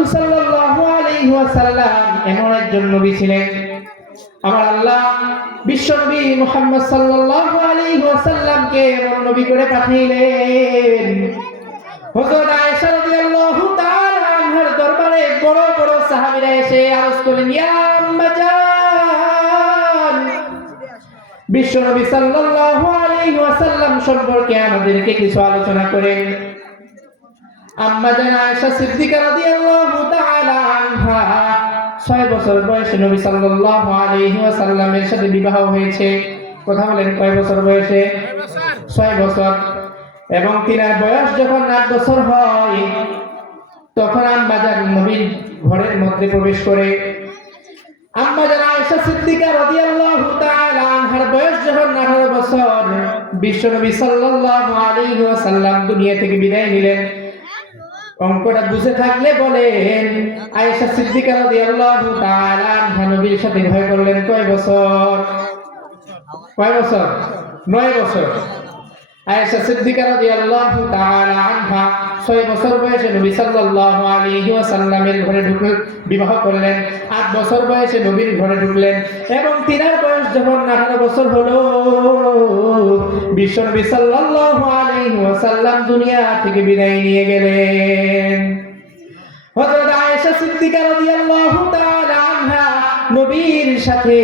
রাসূল সাল্লাল্লাহু আলাইহি ওয়াসাল্লাম এমন একজন নবী ছিলেন, আমার আল্লাহ বিশ্বনবী মুহাম্মদ সাল্লাল্লাহু আলাইহি ওয়াসাল্লামকে এমন নবী করে পাঠাইলেন। হযরত আয়েশা রাদিয়াল্লাহু তাআলা আনহার দরবারে বড় বড় সাহাবীরা এসে আরজ করলেন, ইয়া আম্মা জান, বিশ্বনবী সাল্লাল্লাহু আলাইহি ওয়াসাল্লাম সম্পর্কে আমাদেরকে কিছু আলোচনা করেন। আম্মা জান আয়েশা সিদ্দিকা রাদিয়াল্লাহু তাআলা আনহা 6 বছর বয়সে নবী সাল্লাল্লাহু আলাইহি ওয়াসাল্লামের সাথে বিবাহ হয়েছে। কথা বলেন, কয় বছর বয়সে? 6 বছর। এবং তিনার বয়স যখন 8 বছর হয় তখন আম্মা জান নবীর ঘরের মধ্যে প্রবেশ করে। আম্মা জান আয়েশা সিদ্দিকা রাদিয়াল্লাহু তাআলা আনহার বয়স যখন 18 বছর, বিশ্বনবী সাল্লাল্লাহু আলাইহি ওয়াসাল্লাম দুনিয়া থেকে বিদায় নিলেন। অঙ্কটা বুঝে থাকলে বলেন, আয়েশা সিদ্দিকা রাদিয়াল্লাহু তাআলা আনহা নবীর সাথে ভয় করলেন কয় বছর? কয় বছর? 9 বছর। আয়েশা সিদ্দিকা রাদিয়াল্লাহু তাআলা আনহা 6 বছর বয়সে নবী সাল্লাল্লাহু আলাইহি ওয়াসাল্লামের ঘরে ঢুকলেন, বিবাহ করলেন। 8 বছর বয়সে নবীর ঘরে ঢুকলেন এবং তিনার বয়স যখন 18 বছর হলো, বিশ্বনবী সাল্লাল্লাহু আলাইহি ওয়াসাল্লাম দুনিয়া থেকে বিদায় নিয়ে গেলেন। হযরত আয়েশা সিদ্দিকা রাদিয়াল্লাহু তাআলা আনহা নবীর সাথে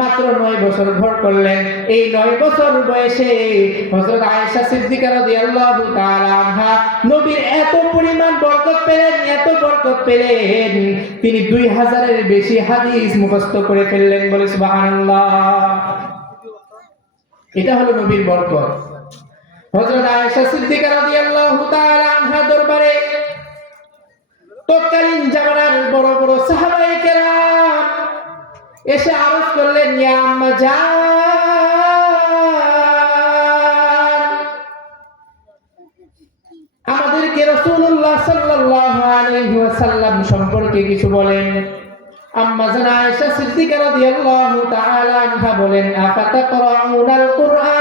মাত্র 9 বছর ঘর করলেন। এই 9 বছর বয়সে হযরত আয়েশা সিদ্দিকা রাদিয়াল্লাহু তাআলা আনহা নবীর এত পরিমাণ বরকত পেলেন, এত বরকত পেলেন, তিনি 2000 এর বেশি হাদিস মুখস্থ করে ফেললেন। বলে সুবহানাল্লাহ। এটা হলো নবীর বরকত। হযরত আয়েশা সিদ্দিকা রাদিয়াল্লাহু তাআলা আনহা দরবারে তৎকালীন জামানার বড় বড় সাহাবায়ে কেরাম এসে আরজ করলেন, ইয়া আম্মা জান, আমাদেরকে রাসূলুল্লাহ সাল্লাল্লাহু আলাইহি ওয়াসাল্লাম সম্পর্কে কিছু বলেন। আম্মা জান আয়েশা সিদ্দিকা রাদিয়াল্লাহু তাআলা আনহা বলেন, আফাতাকরাউনাল কুরআন,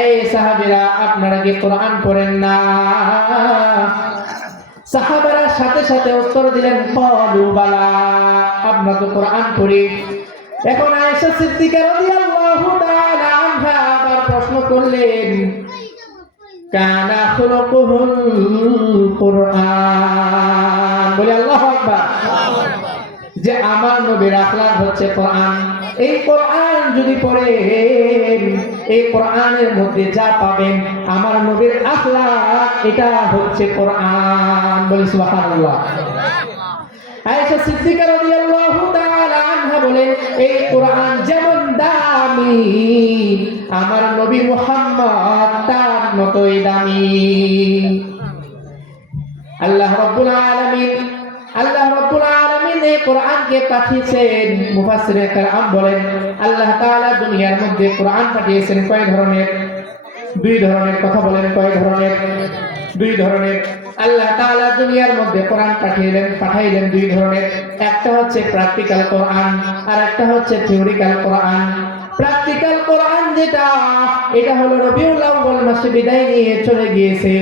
এই সাহাবীরা আপনারা কি কোরআন পড়েন না? সাহাবারা সাথে সাথে উত্তর দিলেন, ক্বালু বালা, আমরা তো কোরআন পড়ি। এখন আয়েশা সিদ্দিকা রাদিয়াল্লাহু তাআলা আনহা আবার প্রশ্ন করলেন, কানা খুলুকুহুল কুরআন। বলে আল্লাহু আকবার। যে আমার নবীর আখলাক হচ্ছে কোরআন। এই কোরআন যদি পড়েন, এই কোরআনের মধ্যে যা পাবেন আমার নবীর আখলাক, এটা হচ্ছে কোরআন। বলে সুবহানাল্লাহ। আয়েশা সিদ্দিকা রাদিয়াল্লাহু তাআলা আনহা বলেন, এই কোরআন যেমন দামি, আমার নবী মুহাম্মদ তার মতোই দামি। আল্লাহ রাব্বুল আলামিন এই কোরআনকে পাঠিয়েছেন। মুফাসসিরে কেরাম বলেন, আল্লাহ তাআলা দুনিয়ার মধ্যে কোরআন পাঠিয়েছেন কয় ধরনের? 2 ধরনের। কথা বলেন, কয় ধরনের? 2 ধরনের। আল্লাহ তাআলা দুনিয়ার মধ্যে কোরআন পাঠাইলেন 2 ধরনের। একটা হচ্ছে প্র্যাকটিক্যাল কোরআন, আর একটা হচ্ছে থিওরিক্যাল কোরআন। প্র্যাকটিক্যাল কোরআন যেটা, এটা হলো রবিউল আউয়াল মাসে বিদায় নিয়ে চলে গিয়েছে।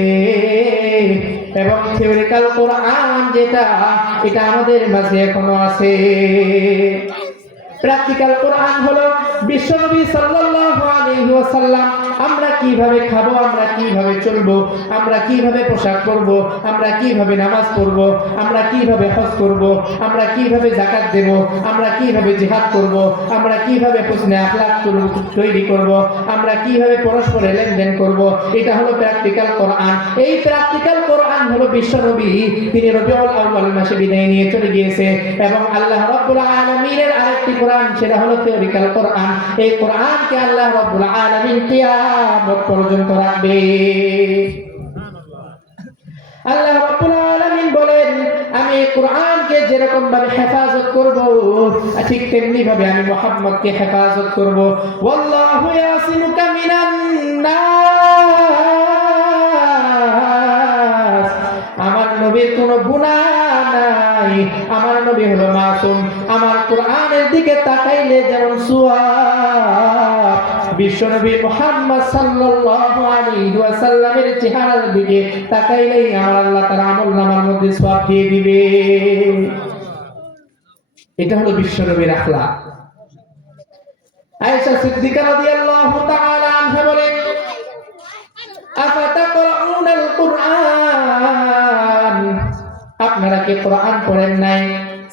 এবং থিওরিক্যাল কোরআন যেটা, এটা আমাদের মাঝে এখনো আছে। প্র্যাকটিক্যাল কোরআন হলো বিশ্বনবী সাল্লাল্লাহু আলাইহি ওয়াসাল্লাম আমরা কিভাবে খাবো, আমরা কিভাবে চলবো, আমরা কিভাবে পোশাক পরব, আমরা কিভাবে নামাজ পড়ব, আমরা কিভাবে হজ করব, আমরা কিভাবে যাকাত দেব, আমরা কিভাবে জিহাদ করব, আমরা কিভাবে হোসনে আখলাক তৈরি করব, আমরা কিভাবে পরস্পরে লেনদেন করব, এটা হলো প্র্যাকটিক্যাল কোরআন। এই প্র্যাকটিক্যাল কোরআন হলো বিশ্বনবী, তিনি রবিউল আউয়াল মাসে বিদায় নিয়ে চলে গিয়েছে। এবং আল্লাহ রাব্বুল আলামিনের আরেকটি কোরআন, সেটা হলো থিওরিক্যাল কোরআন। এই কোরআনকে আল্লাহ রাব্বুল আলামিন কিয়ামত পর্যন্ত রাখবে। আল্লাহ রাব্বুল আলামিন বলেন, আমি কোরআনকে যেরকম ভাবে হেফাজত করব, ঠিক তেমনি ভাবে আমি মুহাম্মদকে হেফাজত করব। ওয়াল্লাহু ইয়াসিমুকা মিনান নাস, আমার নবীর কোনো গুনাহ নাই, আমার নবী হলো মাসুম। আমার কোরআনের দিকে তাকাইলে যেমন সওয়াব, বিশ্বনবী মুহাম্মদ সাল্লাল্লাহু আলাইহি ওয়াসাল্লামের চেহারার দিকে তাকাইলেই আমার আল্লাহ তার আমলনামার মধ্যে সওয়াব দিয়ে দিবে। এটা হলো বিশ্বনবীর আখলাক। আয়েশা সিদ্দিকা রাদিয়াল্লাহু তাআলা আনহা বলেন, আফাতাকরাউনাল কুরআন, আপনারা কি কোরআন পড়েন নাই?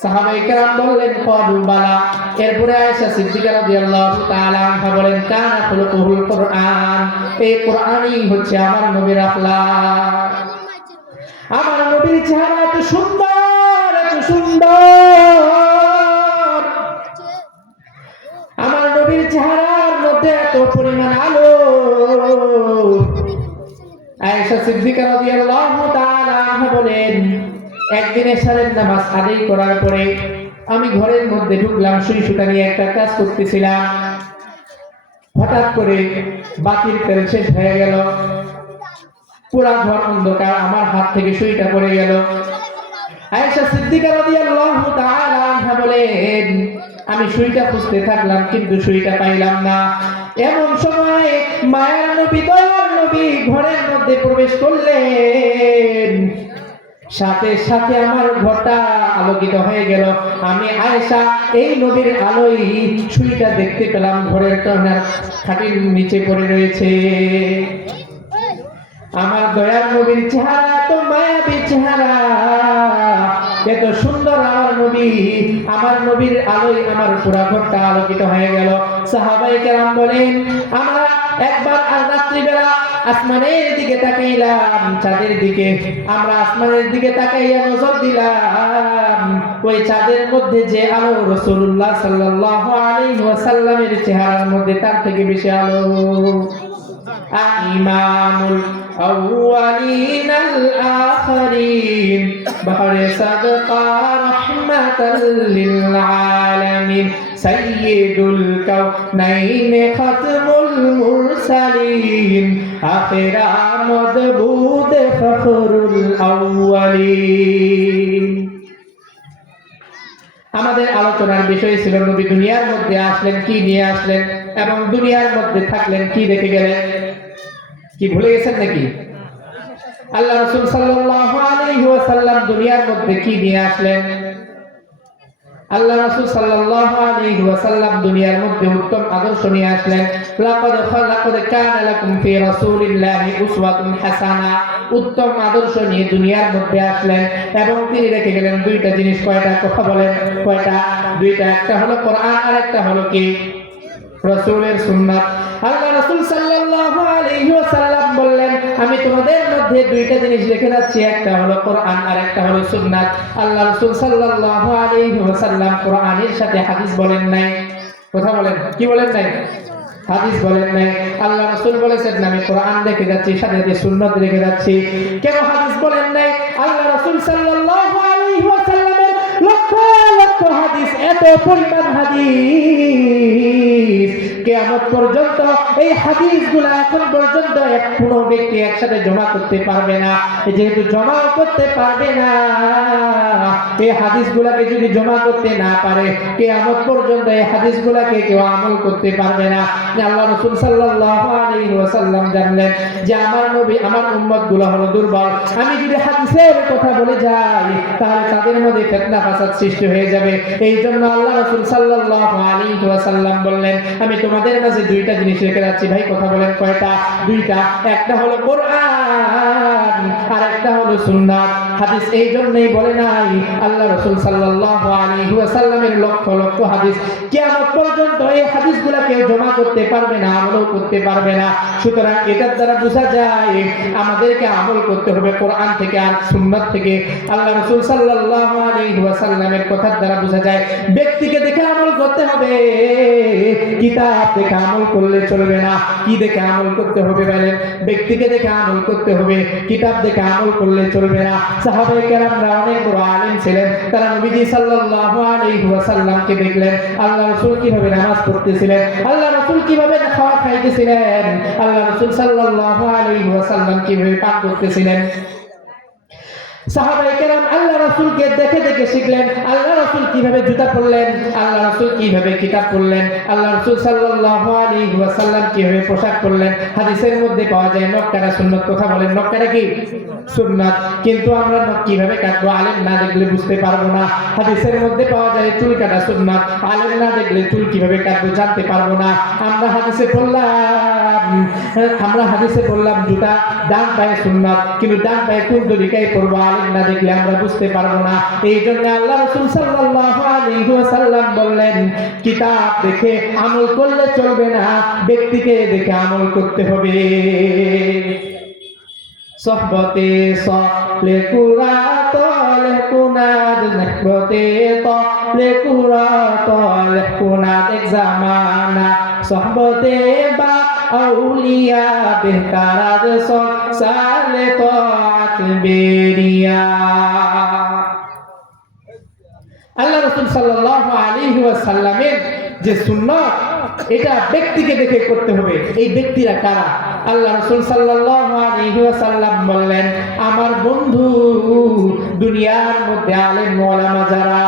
সাহাবায়ে কেরাম বললেন, ক্বালু বালা। এরপরে আয়েশা সিদ্দিকা রাদিয়াল্লাহু তাআলা আনহা বলেন, কানা খুলুকুল কুরআন, এই কোরআনই হচ্ছে আমার নবীর আখলাক। আমার নবীর চেহারা এত সুন্দর, এত সুন্দর, আমার নবীর চেহারার মধ্যে এত পরিমাণ আলো। আয়েশা সিদ্দিকা রাদিয়াল্লাহু তাআলা আনহা বলেন, একদিন এশারের নামাজ আদায় করার পরে আমি ঘরের মধ্যে ঢুকলাম, সুই সুতা নিয়ে একটা কাজ করতেছিলাম। হঠাৎ করে বাতির তেল শেষ হয়ে গেল, পুরা ঘর অন্ধকার, আমার হাত থেকে সুইটা পড়ে গেল। আয়েশা সিদ্দিকা রাদিয়াল্লাহু তাআলা আনহা বলেন, আমি সুইটা খুঁজতে থাকলাম কিন্তু সুইটা পাইলাম না। এমন সময় মায়ের নবী, দয়ার নবী ঘরের মধ্যে প্রবেশ করলেন। সাথে সাথে আমার ঘরটা আলোকিত হয়ে গেল। আমি আয়েশা এই নবীর আলোয় সুইটা দেখতে পেলাম ঘরের কর্নার খাটের নিচে পড়ে রয়েছে। আমার দয়ার নবীর চেহারা তো মায়াবী চেহারা, এত সুন্দর আমার নবী, আমার নবীর আলোয় আমার পুরা ঘরটা আলোকিত হয়ে গেল। সাহাবায়ে কেরাম বলেন, আমরা একবার আর রাত্রিবেলা আসমানের দিকে তাকাইলাম, চাঁদের দিকে। আমরা আসমানের দিকে তাকাইয়া নজর দিলাম, ওই চাঁদের মধ্যে যে আলো রাসূলুল্লাহ সাল্লাল্লাহু আলাইহি ওয়াসাল্লামের চেহারার মধ্যে তার থেকে বেশি আলো। ইমামুল আউয়ালিনাল আখিরিন বাহরে সাদকা রাহমাতাল লিল আলামিন সাইয়্যিদুল কাউনাইন খাতমুল মুরসালিন আখিরা মদবুদ ফখরুল আউয়ালিন। আমাদের আলোচনার বিষয় ছিল নবী দুনিয়ার মধ্যে আসলেন, কি নিয়ে আসলেন, এবং দুনিয়ার মধ্যে থাকলেন, কি দেখে গেলেন। কি ভুলে গেছেন নাকি? আল্লাহ রাসূল সাল্লাল্লাহু আলাইহি ওয়াসাল্লাম দুনিয়ার মধ্যে কি নিয়ে আসলেন? আল্লাহ রাসূল সাল্লাল্লাহু আলাইহি ওয়াসাল্লাম দুনিয়ার মধ্যে উত্তম আদর্শ নিয়ে আসলেন। লাকাদ কানা লাকুম ফি রাসূলিল্লাহি উসওয়াতুন হাসানা, উত্তম আদর্শ নিয়ে দুনিয়ার মধ্যে আসলেন এবং তিনি রেখে গেলেন দুইটা জিনিস। কয়টা? কথা বলেন, কয়টা? দুইটা। একটা হলো কোরআন আর একটা হলো কি? রাসূলের সুন্নাত। আল্লাহ রাসূল সাল্লাল্লাহু আলাইহি ওয়াসাল্লাম বললেন, আমি তোমাদের মধ্যে দুইটা জিনিস রেখে যাচ্ছি, একটা হলো কোরআন আর একটা হলো সুন্নাত। আল্লাহ রাসূল সাল্লাল্লাহু আলাইহি ওয়াসাল্লাম কোরআনের সাথে হাদিস বলেন নাই। কথা বলেন, কি বলেন নাই? হাদিস বলেন নাই। আল্লাহ রাসূল বলেছেন, আমি কোরআন রেখে যাচ্ছি, সাথে সাথে সুন্নাত রেখে যাচ্ছি। কেন হাদিস বলেন নাই? আল্লাহ রাসূল সাল্লাল্লাহু আলাইহি ওয়াসাল্লামের লক্ষ লক্ষ হাদিস, এত পরিমাণ হাদিস, কিয়ামত পর্যন্ত এই হাদিসগুলো এখন পর্যন্ত কোনো ব্যক্তি একসাথে জমা করতে পারবে না। যেহেতু জমা করতে পারবে না, এই হাদিসগুলোকে যদি জমা করতে না পারে, কিয়ামত পর্যন্ত এই হাদিসগুলোকে কেউ আমল করতে পারবে না। আল্লাহ রাসূল সাল্লাল্লাহু আলাইহি ওয়াসাল্লাম জানলেন যে আমার নবী, আমার উম্মতগুলো হলো দুর্বল। আমি যদি হাদিসের কথা বলে যাই তাহলে তাদের মধ্যে ফিতনা ফাসাদ সৃষ্টি হয়ে যাবে। এই জন্য আল্লাহ রাসূল সাল্লাল্লাহু আলাইহি ওয়াসাল্লাম বললেন, আমি তোমাদের মাঝে দুইটা জিনিস রেখে যাচ্ছি। ভাই কথা বলেন, কয়টা? দুইটা। একটা হলো কোরআন আর একটা হলো সুন্নাত। হাদিস এই জন্যই বলে নাই, আল্লাহ রাসূল সাল্লাল্লাহু আলাইহি ওয়াসাল্লামের লক্ষ লক্ষ হাদিস, কিয়ামত পর্যন্ত এই হাদিসগুলোকে জমা করতে পারবে না, আমল করতে পারবে না। সুতরাং এটার দ্বারা বোঝা যায় আমাদেরকে আমল করতে হবে কোরআন থেকে আর সুন্নাত থেকে। আল্লাহ রাসূল সাল্লাল্লাহু আলাইহি ওয়াসাল্লামের কথার দ্বারা বোঝা যায় ব্যক্তিকে দেখে আমল করতে হবে, কিতাব দেখে আমল করলে চলবে না। কি দেখে আমল করতে হবে বলেন? ব্যক্তিকে দেখে আমল করতে হবে, কিতাব দেখে আমল করলে চলবে না। সাহাবায়ে কেরামরা অনেক বড় আলেম ছিলেন, তারা নবীজি সাল্লাল্লাহু আলাইহি ওয়াসাল্লামকে দেখলেন আল্লাহ রাসূল কিভাবে নামাজ পড়তেছিলেন, আল্লাহ রাসূল কিভাবে খাওয়া খাইতেছিলেন, আল্লাহ রাসূল সাল্লাল্লাহু আলাইহি ওয়াসাল্লাম কিভাবে পান করতেছিলেন। সাহাবায়ে কেরাম আল্লাহ রাসূলকে দেখে দেখে শিখলেন। আল্লাহ রাসূল কিভাবে জুতা পরলেন, আল্লাহ রাসূল কিভাবে কিতাব পরলেন, আল্লাহ রাসূল সাল্লাল্লাহু আলাইহি ওয়াসাল্লাম কিভাবে পোশাক পরলেন। হাদিসের মধ্যে পাওয়া যায় নখ কাটা সুন্নাত। কথা বলেন, নখ কাটা কি সুন্নাত? কিন্তু আমরা নখ কিভাবে কাটবো আলেম না দেখলে বুঝতে পারবো না। হাদিসের মধ্যে পাওয়া যায় চুল কাটা সুন্নাত, আলেম না দেখলে চুল কিভাবে কাটবো জানতে পারবো না। আমরা হাদিসে বললাম জুতা ডান পায়ে সুন্নাত, কিন্তু ডান পায়ে কোন তরিকায় পরবো আলেম না দেখলে আমরা বুঝতে পারবো না। এই জন্য আল্লাহ রাসূল সাল্লাল্লাহু আলাইহি ওয়াসাল্লাম বললেন, কিতাব দেখে আমল করলে চলবে না, ব্যক্তিকে দেখে আমল করতে হবে। সহবতে সলে কুরাত লেকুনাদ নহবতে তলে কুরাত লেকুনাদ এক জামানা সহবতে বা আউলিয়া বেহতারাদ সালে তাআত বেরিয়া। আল্লাহ রাসূল সাল্লাল্লাহু আলাইহি ওয়াসাল্লামের যে সুন্নাত, এটা ব্যক্তিকে দেখে করতে হবে। এই ব্যক্তিরা কারা? আল্লাহ রাসূল সাল্লাল্লাহু আলাইহি ওয়াসাল্লাম বললেন, আমার বন্ধু দুনিয়ার মধ্যে আলেম ওলামা যারা,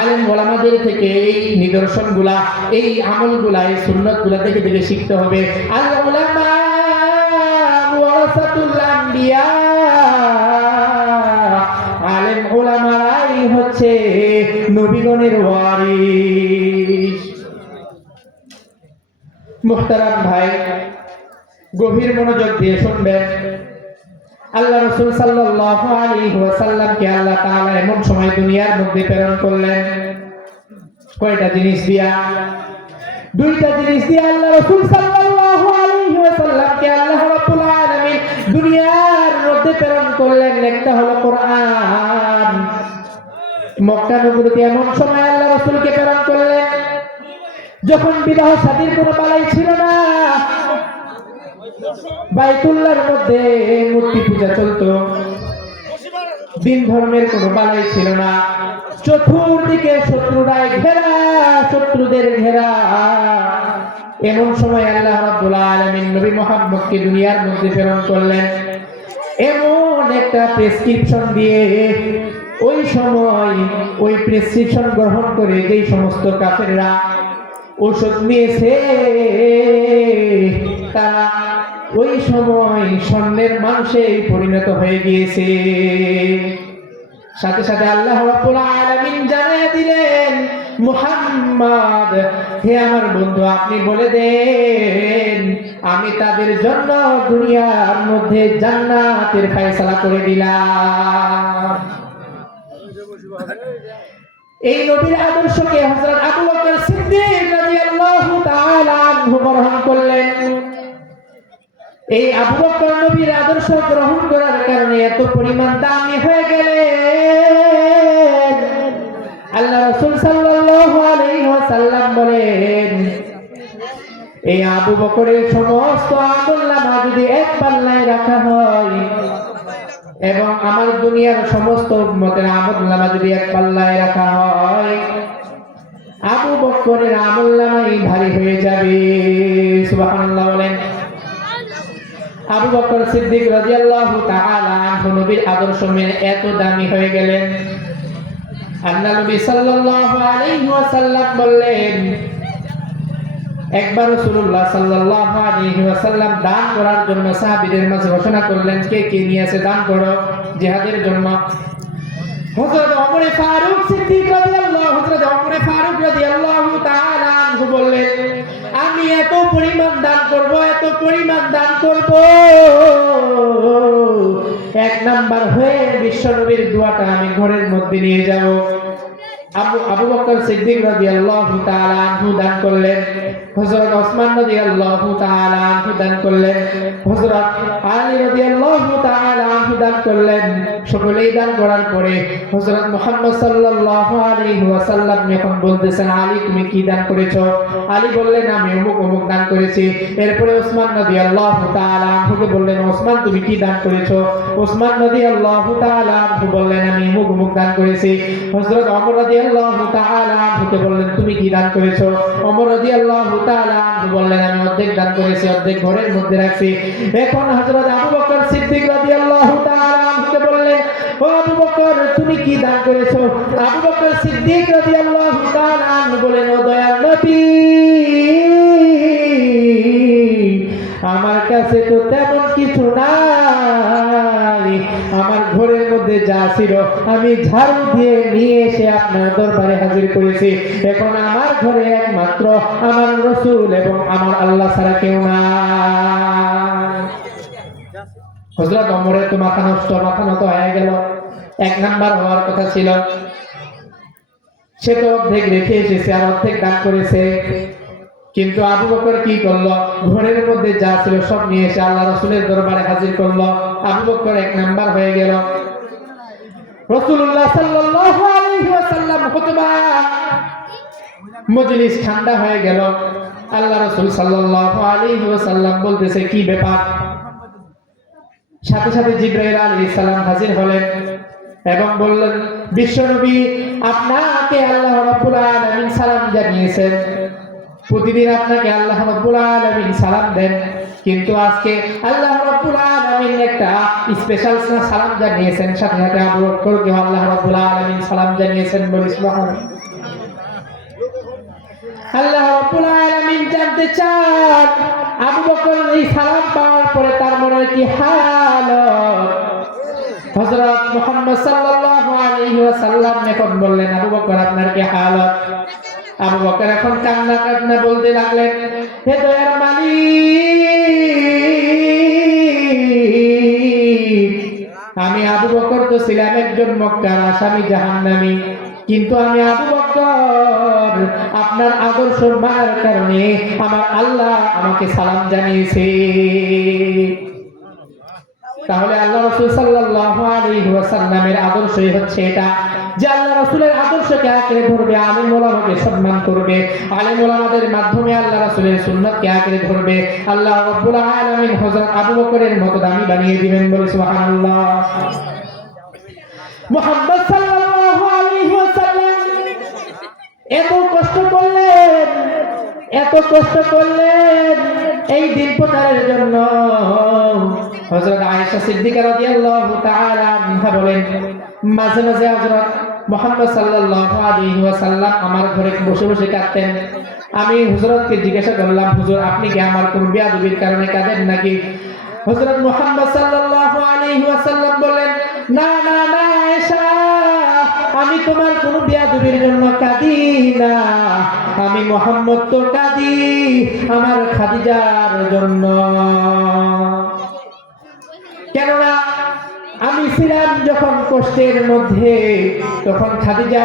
আলেম ওলামাদের থেকে এই নিদর্শনগুলা, এই আমলগুলা, এই সুন্নাতগুলা দেখে দেখে শিখতে হবে। আল উলামা ওয়ারাসাতুল আম্বিয়া, আলেম ওলামারাই হচ্ছে নবীগণের ওয়ারিস। মুহতারাম ভাই, গভীর মনোযোগ দিয়ে শুনবেন। আল্লাহ রাসূল সাল্লাল্লাহু আলাইহি ওয়াসাল্লামকে আল্লাহ তাআলা এমন সময় দুনিয়ার মধ্যে প্রেরণ করলেন, কয়টা জিনিস দিয়া? দুইটা জিনিস দিয়ে আল্লাহ রাসূল সাল্লাল্লাহু আলাইহি ওয়াসাল্লামকে আল্লাহ রাব্বুল আলামিন দুনিয়ার মধ্যে প্রেরণ করলেন। একটা হলো কোরআন। মক্কা নগরীতে এমন সময় আল্লাহ রাসূলকে প্রেরণ করলেন যখন বিবাহ শাদীর কোনো বালাই ছিল না, বাইতুল্লাহর মধ্যে মূর্তি পূজা চলতো, দিন ধর্মের কোনো বালাই ছিল না, চতুর্দিকে শত্রুরায় ঘেরা, শত্রুদের ঘেরা। এমন সময় আল্লাহ রাব্বুল আলামিন নবী মুহাম্মদকে দুনিয়ার মধ্যে প্রেরণ করলেন এমন একটা প্রেসক্রিপশন দিয়ে। ওই সময় ওই প্রেসক্রিপশন গ্রহণ করে যেই সমস্ত কাফেররা ঔষধ নিয়েছে, তারা ওই সময় স্বর্ণের মানুষে পরিণত হয়ে গিয়েছে। সাথে সাথে আল্লাহ রাব্বুল আলামিন জানিয়ে দিলেন, মুহাম্মদ, হে আমার বন্ধু, আপনি বলে দেন আমি তাদের জন্য দুনিয়ার মধ্যে জান্নাতের ফয়সালা করে দিলাম। এই নবীর আদর্শকে হযরত আবু বকর সিদ্দিক রাদিয়াল্লাহু তাআলা আনহু গ্রহণ করলেন। এই আবু বকর নবীর আদর্শ গ্রহণ করার কারণে এত পরিমাণ দামি হয়ে গেলেন। আল্লাহ রাসূল সাল্লাল্লাহু আলাইহি ওয়াসাল্লাম বলেন, এই আবু বকরের সমস্ত আমলনামা যদি এক পাল্লায় রাখা হয় এবং আমার দুনিয়ার সমস্ত উম্মতের আমলনামা যদি এক পাল্লায় রাখা হয়, আবু বকরের আমলনামাই ভারী হয়ে যাবে। সুবহানাল্লাহ বলেন। আবু বকর সিদ্দিক রাদিয়াল্লাহু তাআলা আনহু নবীর আদর্শ মেনে এত দামি হয়ে গেলেন। আল্লাহ নবী সাল্লাল্লাহু আলাইহি ওয়াসাল্লাম বললেন, একবার রাসূলুল্লাহ সাল্লাল্লাহু আলাইহি ওয়াসাল্লাম দান করার জন্য সাহাবীদের মাঝে ঘোষণা করলেন, কে কে নিয়ে আছে দান করো জিহাদের জন্য। হযরত ওমর ফারুক সিদ্দিক রাদিয়াল্লাহু তাআলা আনহু বললেন, আমি এত পরিমাণ দান করব, এত পরিমাণ দান করব, এক নাম্বার হয়ে বিশ্বনবীর দোয়াটা আমি ঘরের মধ্যে নিয়ে যাব। আবু বকর সিদ্দিক রাদিয়াল্লাহু তাআলা আনহু দান করলেন, হযরত ওসমান রাদিয়াল্লাহু তাআলা আনহু দান করলেন, হযরত আলী রাদিয়াল্লাহু তাআলা আনহু দান করলেন। সকলেই দান করার পরে হযরত মুহাম্মদ সাল্লাল্লাহু আলাইহি ওয়াসাল্লাম যখন বলতেছেন, আলী তুমি কি দান করেছো? আলী বললেন, আমি অমুক অমুক দান করেছি। এরপরে ওসমান রাদিয়াল্লাহু তাআলা আনহুকে বললেন, ওসমান তুমি কি দান করেছো? ওসমান রাদিয়াল্লাহু তাআলা আনহু বললেন, আমি অমুক অমুক দান করেছি। হযরত ওমর রাদিয়াল্লাহু তাআলা আনহুকে বললেন, তুমি কি দান করেছো? ওমর রাদিয়াল্লাহু তাআলা আনহু বললেন, আমি অর্ধেক দান করেছি, অর্ধেক ঘরের মধ্যে রাখছি। এখন হযরত আবু বকর সিদ্দিক রাদিয়াল্লাহু তাআলা আনহুকে বললেন, ও আবু বকর তুমি কি দান করেছো? আবু বকর সিদ্দিক রাদিয়াল্লাহু তাআলা আনহু বলেন, ও দয়াল নবী, আমার কাছে তো তেমন কিছু নাই, আমার ঘরের মধ্যে যা ছিল আমি ঝাড়ু দিয়ে নিয়ে এসে আপনার দরবারে হাজির করেছি। এখন আমার ঘরে একমাত্র আমার রাসূল এবং আমার আল্লাহ ছাড়া কেউ নাই। হযরত ওমরের তো মাথা নত হয়ে গেল। এক নাম্বার হওয়ার কথা ছিল, সে তো অর্ধেক রেখে এসেছে আর অর্ধেক দান করেছে। কিন্তু আবু বকর কি করলো? ঘরের মধ্যে যা ছিল সব নিয়ে এসে আল্লাহ রাসূলের দরবারে হাজির করলো। আবু বকর এক নাম্বার হয়ে গেল। রাসূলুল্লাহ সাল্লাল্লাহু আলাইহি ওয়াসাল্লাম খুতবা, মজলিস ঠান্ডা হয়ে গেল। আল্লাহ রাসূল সাল্লাল্লাহু আলাইহি ওয়াসাল্লাম বলতেছে, কি ব্যাপার? সাথে সাথে জিবরাইল আলাইহিস সালাম হাজির হলেন এবং বললেন, বিশ্বনবী আপনাকে আল্লাহ রাব্বুল আলামিন সালাম জানিয়েছেন। প্রতিদিন আপনাকে আল্লাহ রাব্বুল আলামিন সালাম দেন, কিন্তু আজকে আল্লাহ রাব্বুল আলামিন একটা স্পেশাল সালাম জানিয়েছেন। সাথে সাথে আবু বকরকে আল্লাহ রাব্বুল আলামিন সালাম জানিয়েছেন। বলি সুবহানাল্লাহ। আল্লাহ রাব্বুল আলামিন জানতে চান আবু বকর এই সালাম পাওয়ার পরে তার মনে কি হালত। হযরত মুহাম্মদ সাল্লাল্লাহু আলাইহি ওয়াসাল্লাম এখন বললেন, আবু বকর আপনার কি হালত? আবু বকর এখন কান্না বলতে লাগলেন, হে দয়ার মালিক, আমি আবু বকর তো ছিলাম একজন মক্কার আসামি জাহান্নামী, কিন্তু আমি আবু বকর আপনার আদর্শ মানার কারণে আমার আল্লাহ আমাকে সালাম জানিয়েছে। তাহলে আল্লাহ রাসূল সাল্লাল্লাহু আলাইহি ওয়াসাল্লামের আদর্শই হচ্ছে এটা, যে আল্লাহ রাসূলের আদর্শকে আঁকড়ে ধরবে, আলেম ওলামাকে সম্মান করবে, আলেম ওলামাদের মাধ্যমে আল্লাহ রাসূলের সুন্নাতকে আঁকড়ে ধরবে, আল্লাহ রাব্বুল আলামিন হযরত আবু বকরের মতো দামি বানিয়ে দিবেন। বলি সুবহানাল্লাহ। মুহাম্মদ সাল্লাল্লাহু আলাইহি ওয়াসাল্লাম এত কষ্ট করলেন এই দিন প্রচারের জন্য। হযরত আয়েশা সিদ্দিকা রাদিয়াল্লাহু তাআলা আনহা বলেন, মাঝে মাঝে হযরত মুহাম্মদ সাল্লাল্লাহু আলাইহি ওয়াসাল্লাম আমার ঘরে বসে বসে কাঁদতেন। আমি হুজুরকে জিজ্ঞাসা করলাম, হুজুর আপনি কি আমার কোন বেয়াদবির কারণে কাঁদেন নাকি? হযরত মুহাম্মদ সাল্লাল্লাহু আলাইহি ওয়াসাল্লাম বলেন, না না না আয়েশা, আমি তোমার কোন বেয়াদবির জন্য কাঁদি না, আমি মুহাম্মদ তো কাঁদি আমার খাদিজার জন্য। কেননা আমি ছিলাম যখন কষ্টের মধ্যে, তখন খাদিজা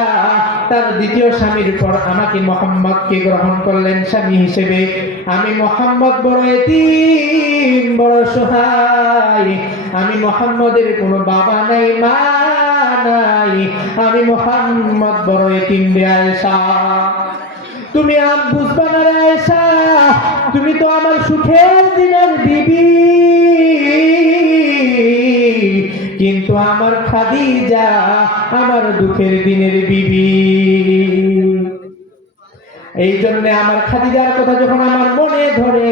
তার দ্বিতীয় স্বামীর পর আমাকে মুহাম্মদকে গ্রহণ করলেন স্বামী হিসেবে। আমি মুহাম্মদ বড় এতিম, বড় সহায়, আমি মুহাম্মদের কোনো বাবা নাই, মা নাই, আমি মুহাম্মদ বড় এতিম। আয়েশা তুমি বুঝবা না রে আয়েশা, তুমি তো আমার সুখের দিনের বিবি, কিন্তু আমার খাদিজা আমার দুঃখের দিনের বিবি। এই জন্য আমার খাদিজার কথা যখন আমার মনে ধরে,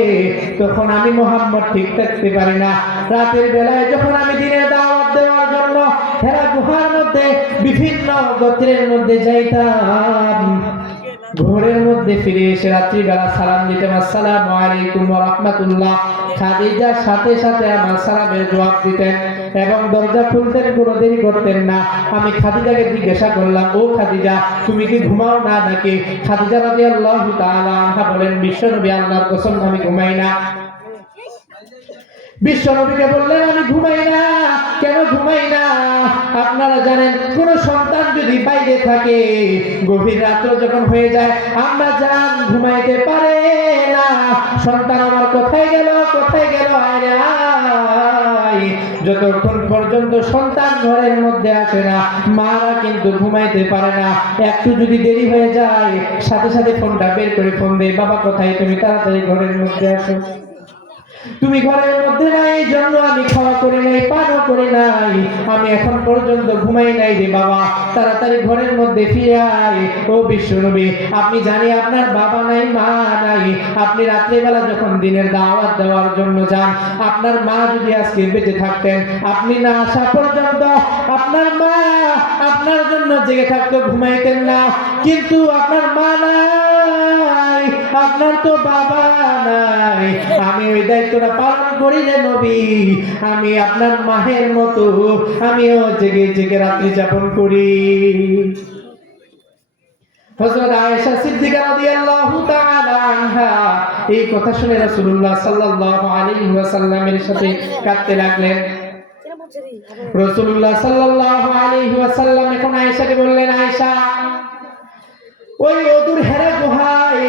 তখন আমি মুহাম্মদ ঠিক থাকতে পারি না। রাতের বেলায় যখন আমি দিনের দাওয়াত দেওয়ার জন্য হেরা গুহার মধ্যে বিভিন্ন গোত্রের মধ্যে যাইতাম, ঘরের মধ্যে ফিরে এসে রাত্রিবেলা সালাম দিতাম, আসসালামু আলাইকুম ওয়া রাহমাতুল্লাহ। খাদিজার সাথে সাথে আমার সালামের জবাব দিতেন এবং দরজা খুলতেন, কোনো দেরি করতেন না। আমি খাদিজাকে জিজ্ঞাসা করলাম, ও খাদিজা তুমি কি ঘুমাও না নাকি? খাদিজা রাদিয়াল্লাহু তাআলা আনহা বলেন, বিশ্বনবী আল্লাহর কসম আমি ঘুমাই না। বিশ্বনবীকে বললেন, আমি ঘুমাই না। কেন ঘুমাই না? আপনারা জানেন, কোন সন্তান যদি বাইরে থাকে, গভীর রাত্র যখন হয়ে যায়, আমরা জান ঘুমাইতে পারে না। সন্তান আমার কোথায় গেল, কোথায় গেল, আয় যতক্ষণ পর্যন্ত সন্তান ঘরের মধ্যে আসে না মারা কিন্তু ঘুমাইতে পারে না। একটু যদি দেরি হয়ে যায় সাথে সাথে ফোনটা বের করে ফোন দেয়, বাবা কোথায় তুমি, তাড়াতাড়ি ঘরের মধ্যে আসো। তুমি ঘরের মধ্যে নাই, এই জন্য আমি খাওয়া করি নাই, পানও করি নাই, আমি এখন পর্যন্ত ঘুমাই নাই রে বাবা, তাড়াতাড়ি ঘরের মধ্যে ফিরে আয়। ও বিশ্বনবী, আপনি জানি আপনার বাবা নাই, মা নাই, আপনি রাত্রিবেলা যখন দিনের দাওয়াত দেওয়ার জন্য যান, আপনার মা যদি আজকে বেঁচে থাকতেন, আপনি না আসা পর্যন্ত আপনার মা আপনার জন্য জেগে থাকতো, ঘুমাইতেন না। কিন্তু আপনার মা নাই, আপনার তো বাবা নাই, আমি ওই দায়িত্বটা পালন করি রে নবী, আমি আপনার মায়ের মতো আমিও জেগে জেগে রাত্রি যাপন করি। হযরত আয়েশা সিদ্দিকা রাদিয়াল্লাহু তাআলা আনহা এই কথা শুনে রাসূলুল্লাহ সাল্লাল্লাহু আলাইহি ওয়াসাল্লামের সাথে কাঁদতে লাগলেন। রাসূলুল্লাহ সাল্লাল্লাহু আলাইহি ওয়াসাল্লাম এখন আয়েশাকে বললেন, আয়েশা, ওই অদূর হেরা গুহায়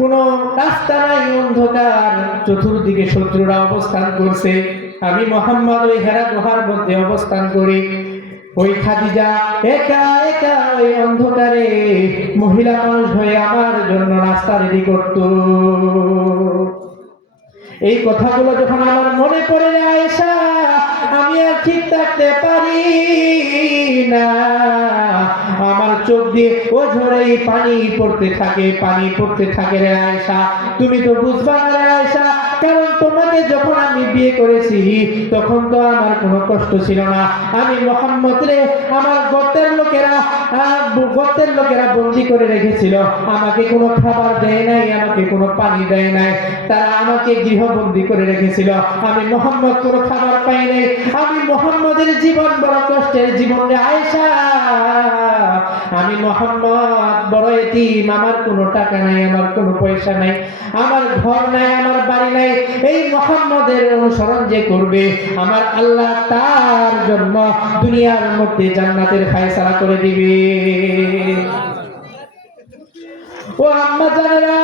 কোনো রাস্তা নাই, অন্ধকার, চতুর্দিকে শত্রুরা অবস্থান করছে, আমি মুহাম্মদ ওই হেরা গুহার মধ্যে অবস্থান করি। ওই খাদিজা একা একা ওই অন্ধকারে মহিলা মানুষ হয়ে আমার জন্য রাস্তা রেডি করত। এই কথাগুলো যখন আমার মনে পড়ে যায় আয়েশা, আমি আর ঠিক থাকতে পারি না, আমার চোখ দিয়ে ওঝরেই পানি পড়তে থাকে, পানি পড়তে থাকে রে আয়েশা। তুমি তো বুঝবা না রে আয়েশা, কারণ তোমাকে যখন আমি বিয়ে করেছি তখন তো আমার কোনো কষ্ট ছিল না। আমি মুহাম্মদ রে আমার গোত্রের লোকেরা বন্দী করে রেখেছিল, আমাকে কোনো খাবার দেয় নাই, আমাকে কোনো পানি দেয় নাই, তারা আমাকে গৃহবন্দী করে রেখেছিল, আমি মুহাম্মদ কোনো খাবার পাই নাই, আমি মুহাম্মদের জীবন বড় কষ্টের জীবন রে আয়েশা, আমি মুহাম্মদ বড় এতিম, আমার কোনো টাকা নাই, আমার কোনো পয়সা নাই, আমার ঘর নাই, আমার বাড়ি নাই, এই মুহাম্মদের অনুসরণ যে করবে আমার আল্লাহ তার জন্য দুনিয়ার মধ্যে জান্নাতের ফয়সালা করে দিবে। ও আম্মা জানেরা,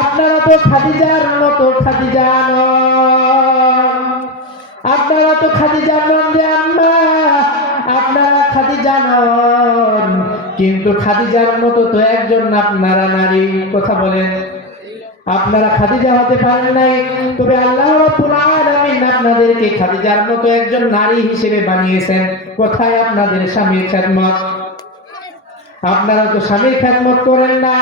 আপনারা তো খাদিজার মতো খাদিজা নন, আপনারা তো খাদিজা নন রে আম্মা, আপনারা খাদিজা নন, কিন্তু খাদিজার মতো তো একজন আপনারা নারী, কথা বলেন, আপনারা খাদিজা হতে পারেন নাই, তবে আল্লাহ রাব্বুল আলামিন আপনাদেরকে খাদিজার মতো একজন নারী হিসেবে বানিয়েছেন। কোথায় আপনাদের স্বামীর খেদমত? আপনারা তো স্বামীর খেদমত করেন না,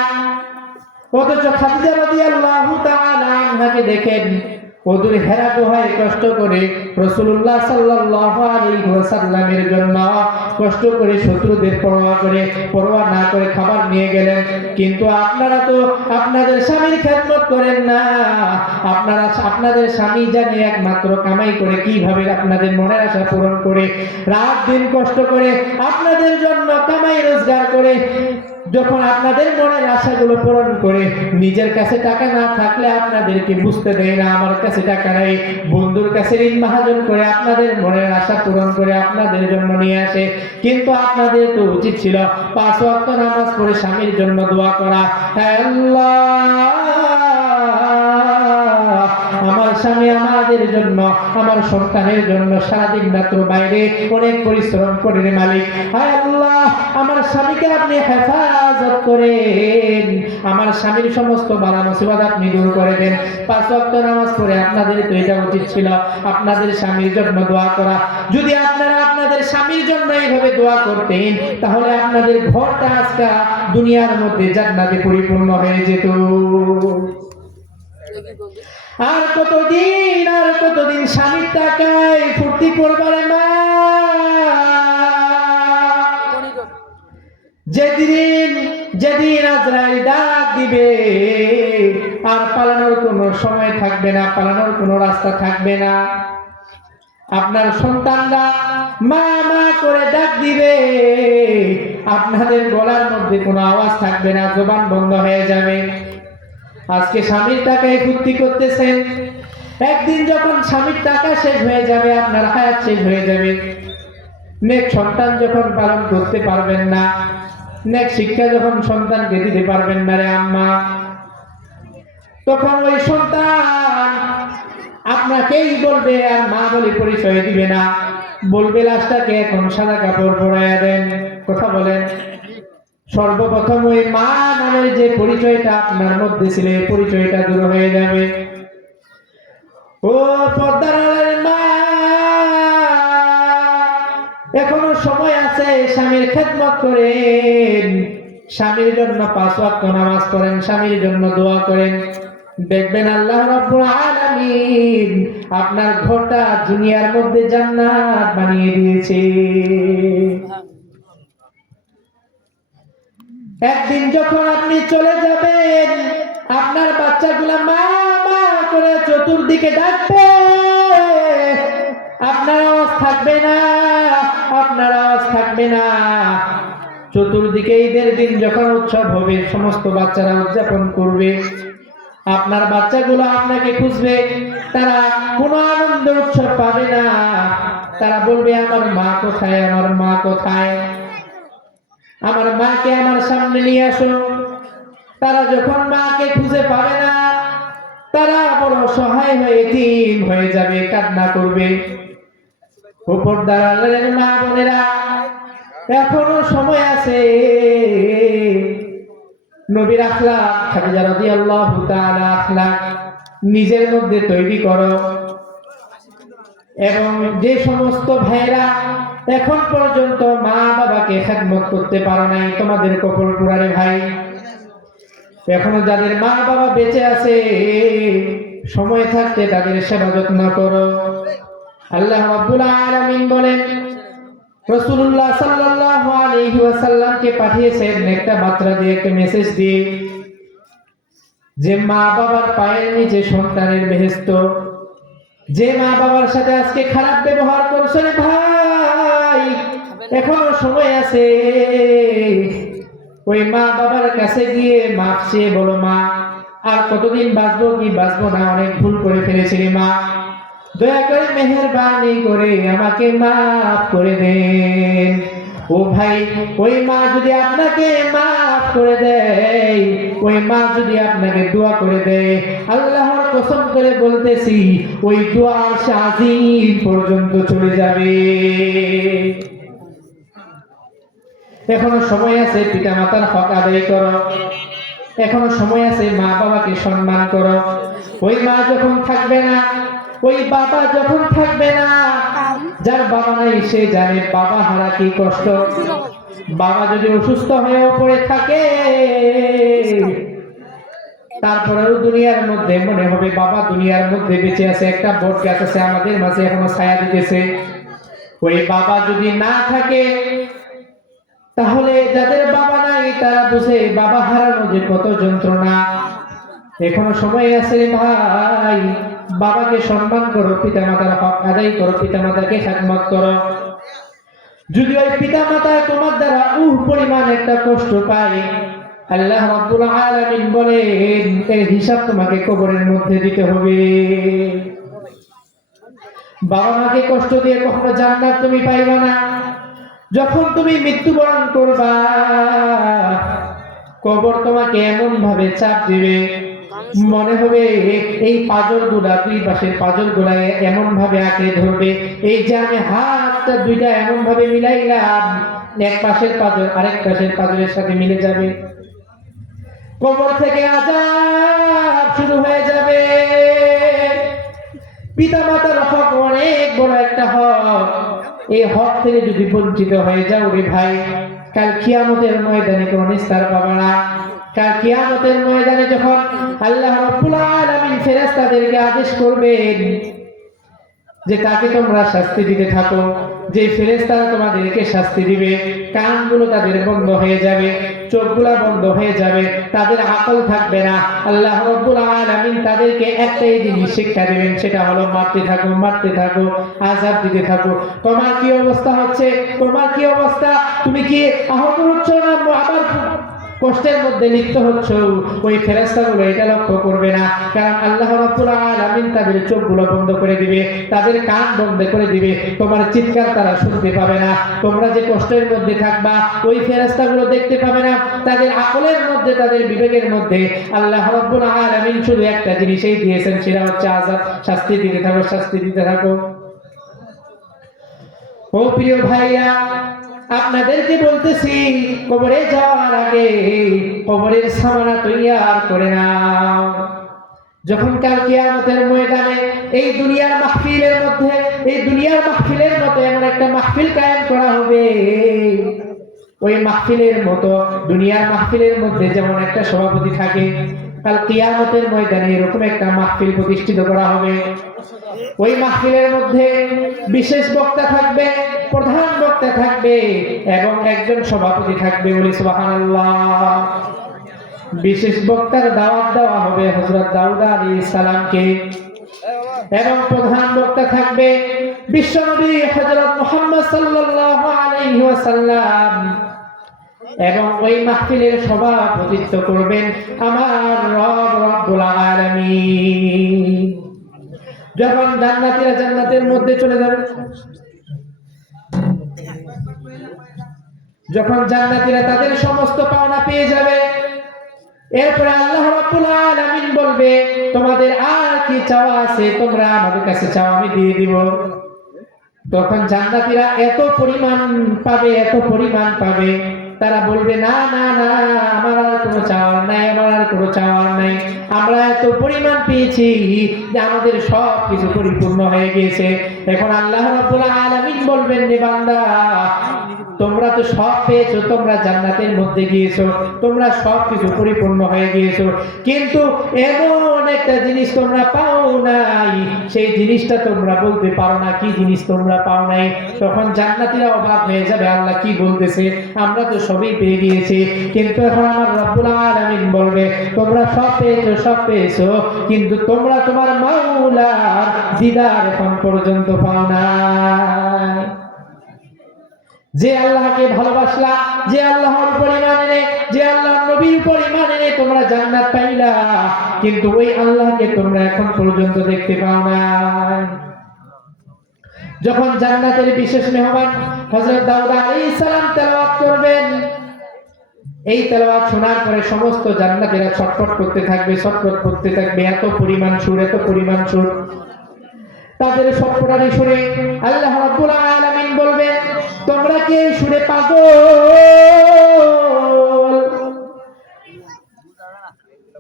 অথচ খাদিজা রাদিয়াল্লাহু তাআলা আনহাকে দেখেন, অদূর হেরা গুহায় কষ্ট করে রাসূলুল্লাহ সাল্লাল্লাহু আলাইহি ওয়াসাল্লামের জন্য কষ্ট করে শত্রুদের পরোয়া না করে খাবার নিয়ে গেলেন। কিন্তু আপনারা তো আপনাদের স্বামীর খেদমত করেন না, আপনারা আপনাদের স্বামী জানে একমাত্র কামাই করে কিভাবে আপনাদের মনের আশা পূরণ করে, রাত দিন কষ্ট করে আপনাদের জন্য কামাই রোজগার করে, যখন আপনাদের মনের আশাগুলো পূরণ করে, নিজের কাছে টাকা না থাকলে আপনাদেরকে বুঝতে দেয় না আমার কাছে টাকা নাই, বন্ধুর কাছে ঋণ মাহাজন করে আপনাদের মনের আশা পূরণ করে আপনাদের জন্য নিয়ে আসে। কিন্তু আপনাদের তো উচিত ছিল 5 ওয়াক্ত নামাজ পড়ে স্বামীর জন্য দোয়া করা, হে আল্লাহ আমার স্বামী আমাদের জন্য, আমার সন্তানের জন্য সারাদিন রাত্র বাইরে অনেক পরিশ্রম করে রে মালিক, হায় আল্লাহ আমার স্বামীকে আপনি হেফাজত করেন, আমার স্বামীর সমস্ত বালা মুসিবত আপনি দূর করে দেন। 5 ওয়াক্ত নামাজ পড়ে আপনাদের তো এটা উচিত ছিল আপনাদের স্বামীর জন্য দোয়া করা। যদি আপনারা আপনাদের স্বামীর জন্য এইভাবে দোয়া করতেন, তাহলে আপনাদের ঘরটা আজকে দুনিয়ার মধ্যে জান্নাতে পরিপূর্ণ হয়ে যেত। আর কতদিন স্বামীর টাকায় ফুর্তি করবারে মা, যেদিন আজরাইল ডাক দিবে আর পালানোর কোনো সময় থাকবে না, পালানোর কোনো রাস্তা থাকবে না, আপনার সন্তানরা মা মা করে ডাক দিবে, আপনাদের গলার মধ্যে কোনো আওয়াজ থাকবে না, জবান বন্ধ হয়ে যাবে। আজকে স্বামীর টাকায় ফুর্তি করতেছেন, একদিন যখন স্বামীর টাকা শেষ হয়ে যাবে, আপনার হায়াত শেষ হয়ে যাবে, নেক সন্তান যখন পালন করতে পারবেন না, নেক শিক্ষা যখন সন্তানকে দিতে পারবেন না রে আম্মা, তখন ওই সন্তান আপনাকেই বলবে, আর মা বলে পরিচয় দিবে না, বলবে লাশটাকে এখন সাদা কাপড় পরাইয়া দেন। কথা বলেন, সর্বপ্রথম ওই মা নামের যে পরিচয়টা আপনার মধ্যে ছিল, এই পরিচয়টা দূর হয়ে যাবে। ও পর্দার আড়ালের মা, এখনো সময় আছে, স্বামীর খেদমত করেন, স্বামীর জন্য 5 ওয়াক্ত নামাজ পড়েন, স্বামীর জন্য দোয়া করেন। দেখবেন আল্লাহ রাব্বুল আলামিন আপনার ঘরটা দুনিয়ার মধ্যে জান্নাত বানিয়ে দিয়েছে। একদিন যখন আপনি চলে যাবেন, আপনার বাচ্চাগুলা মা মা করে চতুর্দিকে ডাকবে, আপনার আওয়াজ থাকবে না, আপনার আওয়াজ থাকবে না। চতুর্দিকে ঈদের দিন যখন উৎসব হবে, সমস্ত বাচ্চারা উদযাপন করবে, আপনার বাচ্চাগুলো আপনাকে খুঁজবে, তারা কোনো আনন্দ উৎসব পাবে না। তারা বলবে, আমার মা কোথায়, আমার মা কোথায়, আমার মাকে আমার সামনে নিয়ে আসো। তারা যখন মাকে খুঁজে পাবে না, তারা বড় সহায় হয়ে এতিম হয়ে যাবে, কান্না করবে। উপর দাঁড়ালেন মা বোনেরা, এখনো সময় আছে। নবীর আখলাক, খাদিজা রাদিয়াল্লাহু তাআলা আখলাক নিজের মধ্যে তৈরি করো। এবং যে সমস্ত ভাইরা এখন পর্যন্ত মা বাবাকে খেদমত করতে পারো নাই, তোমাদের কপাল পোড়ারে ভাই। এখনো যাদের মা বাবা বেঁচে আছে, সময় থাকতে তাদের সেবা যত্ন করো। আল্লাহ রাব্বুল আলামিন বলেন, রাসূলুল্লাহ সাল্লাল্লাহু আলাইহি ওয়াসাল্লামকে পাঠিয়েছেন একটা বার্তা দিয়ে, একটা মেসেজ দিয়ে, যে মা বাবার পায়ের নিচে সন্তানের বেহেশত। যে মা বাবার সাথে আজকে খারাপ ব্যবহার করছো রে ভাই, এখনো সময় আছে। ওই মা বাবার কাছে গিয়ে মাফ চেয়ে বলো, মা আর কতদিন বাঁচবো কি বাঁচবো না, অনেক ভুল করে ফেলেছি রে মা, দয়া করে মেহেরবানি করে আমাকে মাফ করে দেন। ও ভাই, ওই মা যদি আপনাকে মাফ করে দেয়, ওই মা যদি আপনাকে দোয়া করে দেয়, আল্লাহর কসম করে বলতেছি, ওই দোয়া আরশে আজিম পর্যন্ত চলে যাবে। এখনো সময় আছে, পিতা মাতার হক আদায় করো। এখনো সময় আছে, মা বাবাকে সম্মান করো। ওই মা যখন থাকবে না, ওই বাবা যখন থাকবে না, যার বাবা নাই সে জানে বাবা হারা কি কষ্ট। বাবা যদি অসুস্থ হয়েও পড়ে থাকে, তারপরেও দুনিয়ার মধ্যে মনে হবে বাবা দুনিয়ার মধ্যে বেঁচে আছে, একটা বট গাছ আছে আমাদের মাঝে, এখনো ছায়া দিতেছে। ওই বাবা যদি না থাকে, তাহলে যাদের বাবা নাই তারা বুঝে বাবা হারানো যে কত যন্ত্রণা। এখনো সময় আছে ভাই, বাবাকে সম্মান করো, পিতা মাতার হক আদায় করো, পিতা মাতাকে খেদমত করো। যদি ওই পিতা মাতা তোমার দ্বারা পরিমাণ একটা কষ্ট পায়, আল্লাহ রাব্বুল আলামিন বলেন, এর হিসাব তোমাকে কবরের মধ্যে দিতে হবে। বাবা মাকে কষ্ট দিয়ে কখনো জান্নাত তুমি পাইবা না। যখন তুমি মৃত্যুবরণ করবা, কবর তোমাকে এমন ভাবে চাপ দিবে, মনে হবে এই পাজর গুলা, দুই পাশের পাজর গুলা এমন ভাবে আঁকড়ে ধরবে, এই যে আমি হাতটা দুইটা এমন ভাবে মিলাইলাম, এক পাশের পাজর আরেক পাশের পাজরের সাথে মিলে যাবে। কবর থেকে আযাব শুরু হয়ে যাবে। পিতা মাতার হক অনেক বড় একটা হক, এই হক থেকে যদি বঞ্চিত হয়ে যাও রে ভাই, কাল কিয়ামতের ময়দানে কোনো নিস্তার পাবে না। কাল কিয়ামতের ময়দানে যখন আল্লাহ রাব্বুল আলামিন ফেরেশতাদেরকে আদেশ করবেন যে তাকে তোমরা শাস্তি দিতে থাকো, যে ফেরেশতারা তোমাদেরকে শাস্তি দিবে, কানগুলো তাদের বন্ধ হয়ে যাবে, চোখগুলো বন্ধ হয়ে যাবে, তাদের আকল থাকবে না। আল্লাহ রাব্বুল আলামিন তাদেরকে একটাই জিনিস শিক্ষা দিবেন, সেটা হলো মারতে থাকো, মারতে থাকো, আযাব দিতে থাকো। তোমার কি অবস্থা হচ্ছে? তোমার কি অবস্থা? তুমি কি আহত হচ্ছ না আবার কষ্টের মধ্যে লিপ্ত হচ্ছ, ওই ফেরেশতাগুলো এটা লক্ষ্য করবে না। কারণ আল্লাহ রাব্বুল আলামিন তাদের চোখগুলো বন্ধ করে দিবে, তাদের কান বন্ধ করে দিবে, তোমার চিৎকার তারা শুনতে পাবে না। তোমরা যে কষ্টের মধ্যে থাকবা ওই ফেরেশতাগুলো দেখতে পাবে না। তাদের আকলের মধ্যে, তাদের বিবেকের মধ্যে আল্লাহ রাব্বুল আলামিন শুধু একটা জিনিসই দিয়েছেন, সেটা হচ্ছে আযাব, শাস্তি দিতে থাকো, শাস্তি দিতে থাকো। ও প্রিয় ভাইরা, আপনাদেরকে বলতেছি, কবরে যাওয়ার আগে কবরের সামানা তৈয়ার করে নাও। যখন কাল কিয়ামতের ময়দানে এই দুনিয়ার মাহফিলের মধ্যে, এই দুনিয়ার মাহফিলের মতো এমন একটা মাহফিল কায়েম করা হবে, ওই মাহফিলের মতো দুনিয়ার মাহফিলের মধ্যে যেমন একটা সভাপতি থাকে, কাল কিয়ামতের ময়দানে এরকম একটা মাহফিল প্রতিষ্ঠিত করা হবে। ওই মাহফিলের মধ্যে বিশেষ বক্তা থাকবে, প্রধান বক্তা থাকবে এবং একজন সভাপতি থাকবে। বলি সুবহানাল্লাহ। বিশেষ বক্তার দাওয়াত দেওয়া হবে হযরত দাউদ আলাইহিস সালামকে এবং প্রধান বক্তা থাকবে বিশ্বনবী হযরত মুহাম্মদ সাল্লাল্লাহু আলাইহি ওয়াসাল্লাম এবং ওই মাহফিলের সভাপতিত্ব করবেন আমার রব রব্বুল আলামিন। যখন জান্নাতীরা জান্নাতের মধ্যে চলে যাবে, যখন জান্নাতীরা তাদের সমস্ত পাওনা পেয়ে যাবে, এরপরে আল্লাহ রাব্বুল আলামিন বলবে, তোমাদের আর কি চাওয়া আছে তোমরা আমাদের কাছে চাও, আমি দিয়ে দিব। তখন জান্নাতীরা এত পরিমাণ পাবে, এত পরিমাণ পাবে, তারা বলবে না না না, আমার আর কোনো চাওয়ার নাই, আমার আর কোনো চাওয়ার নাই, আমরা এত পরিমাণ পেয়েছি যে আমাদের সব কিছু পরিপূর্ণ হয়ে গিয়েছে। এখন আল্লাহ রাব্বুল আলামিন বলবেন, রে বান্দা, তোমরা তো সব পেয়েছো, তোমরা জান্নাতের মধ্যে গিয়েছো, তোমরা সব কিছু পরিপূর্ণ হয়ে গিয়েছো, কিন্তু এমন একটা জিনিস তোমরা পাও নাই, সেই জিনিসটা তোমরা বলতে পারো না কি জিনিস তোমরা পাও নাই। তখন জান্নাতীরা অবাক হয়ে যাবে, আল্লাহ কি বলতেছে, আমরা তো সবই পেয়ে গিয়েছি। কিন্তু এখন আমার রব্বুল আলামিন বলবে, তোমরা সব পেয়েছো, সব পেয়েছো, কিন্তু তোমরা তোমার মাওলার দিদার এখন পর্যন্ত পাও না। যে আল্লাহকে ভালোবাসলা, যে আল্লাহর উপর ঈমান এনে, যে আল্লাহর নবীর উপর ঈমান এনে তোমরা জান্নাত পাইলা, কিন্তু ওই আল্লাহকে তোমরা এখন পর্যন্ত দেখতে পাও না। যখন জান্নাতের বিশেষ মেহমান হযরত দাউদ আলাইহিস সালাম তেলাওয়াত করবেন, এই তেলাওয়াত শোনার পরে সমস্ত জান্নাতীরা ছটফট করতে থাকবে, ছটফট করতে থাকবে, এত পরিমাণ সুর, এত পরিমাণ সুর। তাদের ছটফটানি শুনে আল্লাহ রাব্বুল আলামিন বলবেন, তোমরা কি এই সুরে পাগল?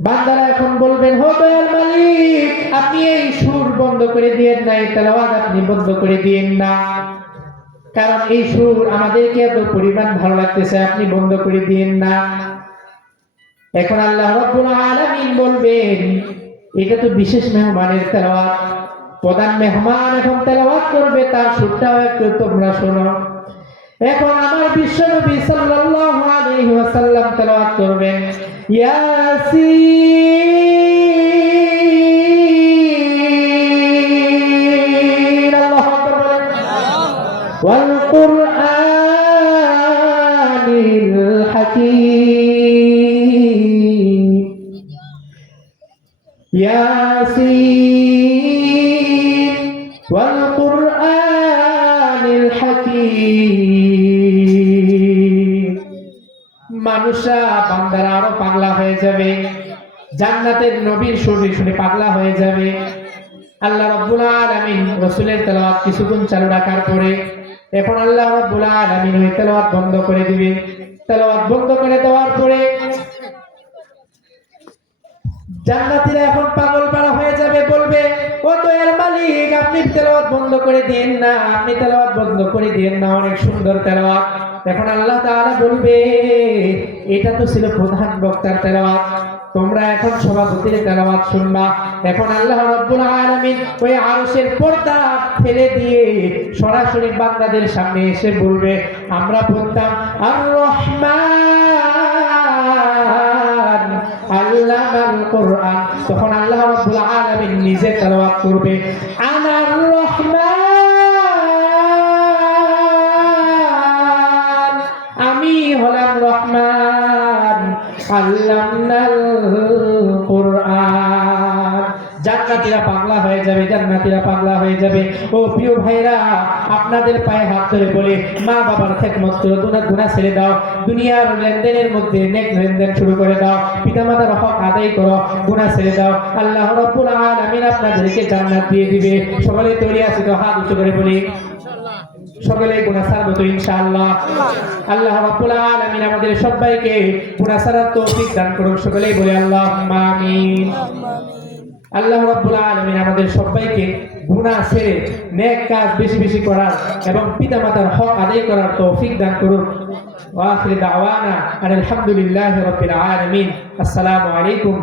বান্দারা এখন বলবেন, ও দয়াল মালিক, আপনি এই সুর বন্ধ করে দিয়েন না, এই তেলাওয়াত আপনি বন্ধ করে দিয়েন না, কারণ এই সুর আমাদেরকে এত পরিমাণ ভালো লাগতেছে, আপনি বন্ধ করে দিয়েন না। এখন আল্লাহ রাব্বুল আলামিন বলবেন, এটা তো বিশেষ মেহমানের তেলাওয়াত, প্রধান মেহমান এখন তেলাওয়াত করবে, তার সুরটাও একটু তোমরা শোনো। এখন আমার বিশ্বনবী সাল্লাল্লাহু আলাইহি ওয়াসাল্লাম তেলাওয়াত করবেন, ইয়াসিন, আল্লাহু আকবার, ওয়াল কুরআনিল হাকীম, ইয়াসিন ওয়াল কুরআনিল হাকীম। মানুষরা, বান্দারা আরো পাগলা হয়ে যাবে, জান্নাতের নবীর সুরে শুনে পাগলা হয়ে যাবে। আল্লাহ রাব্বুল আলামিন রাসূলের তেলাওয়াত কিছুক্ষণ চালু রাখার পরে এখন আল্লাহ রাব্বুল আলামিন ওই তেলাওয়াত বন্ধ করে দিবে। তেলাওয়াত বন্ধ করে দেওয়ার পরে জান্নাতীরা এখন পাগল পারা হয়ে যাবে, বলবে, ও দয়ার মালিক, আপনি তেলাওয়াত বন্ধ করে দিয়েন না, আপনি তেলাওয়াত বন্ধ করে দিয়েন না, অনেক সুন্দর তেলাওয়াত। এখন আল্লাহ তাআলা বলবে, এটা তো ছিল প্রধান বক্তার তেলাওয়াত, তোমরা এখন সভাপতির তেলাওয়াত শুনবা। এখন আল্লাহ রাব্বুল আলামিন ওই আরশের পর্দা ফেলে দিয়ে সরাসরি বান্দাদের সামনে এসে বলবে, আমরা পড়তাম আর রহমান আল্লামাল কুরআন, তখন আল্লাহ রাব্বুল আলামিন নিজে তেলাওয়াত করবে, আনার রহমান, আমি হলাম রহমান, আল্লামনাল কুরআন। জান্নাতীরা পাগলা হয়ে যাবে, জান্নাতীরা পাগলা হয়ে যাবে। ও প্রিয় ভাইরা, আপনাদের পায়ে হাত ধরে বলে, মা বাবার খেদমত করো, গুনাহ ছেড়ে দাও, দুনিয়ার লেনদেনের মধ্যে নেক লেনদেন শুরু করে দাও, পিতামাতার হক আদায় করো, গুনাহ ছেড়ে দাও। আল্লাহ রাব্বুল আলামিন আপনাদেরকে জান্নাত দিয়ে দিবে। সকলে তৈরি আছে তো? হাত উঁচু করে বলি, সকলে গুনাহ ছাড়বো তো ইনশাআল্লাহ। আল্লাহ রাব্বুল আলামিন আমাদের সবাইকে গুনাহ ছাড়ার তৌফিক দান করুন। সকলেই বলে আল্লাহুম্মা আমিন। আল্লাহ রাব্বুল আলামিন আমাদের সবাইকে গুনাহ ছেড়ে নেক কাজ বেশি বেশি করার এবং পিতামাতার হক আদায় করার তৌফিক দান করুন। ওয়া আখিরু দাওয়ানা আলহামদুলিল্লাহি রাব্বিল আলামিন। আসসালামু আলাইকুম।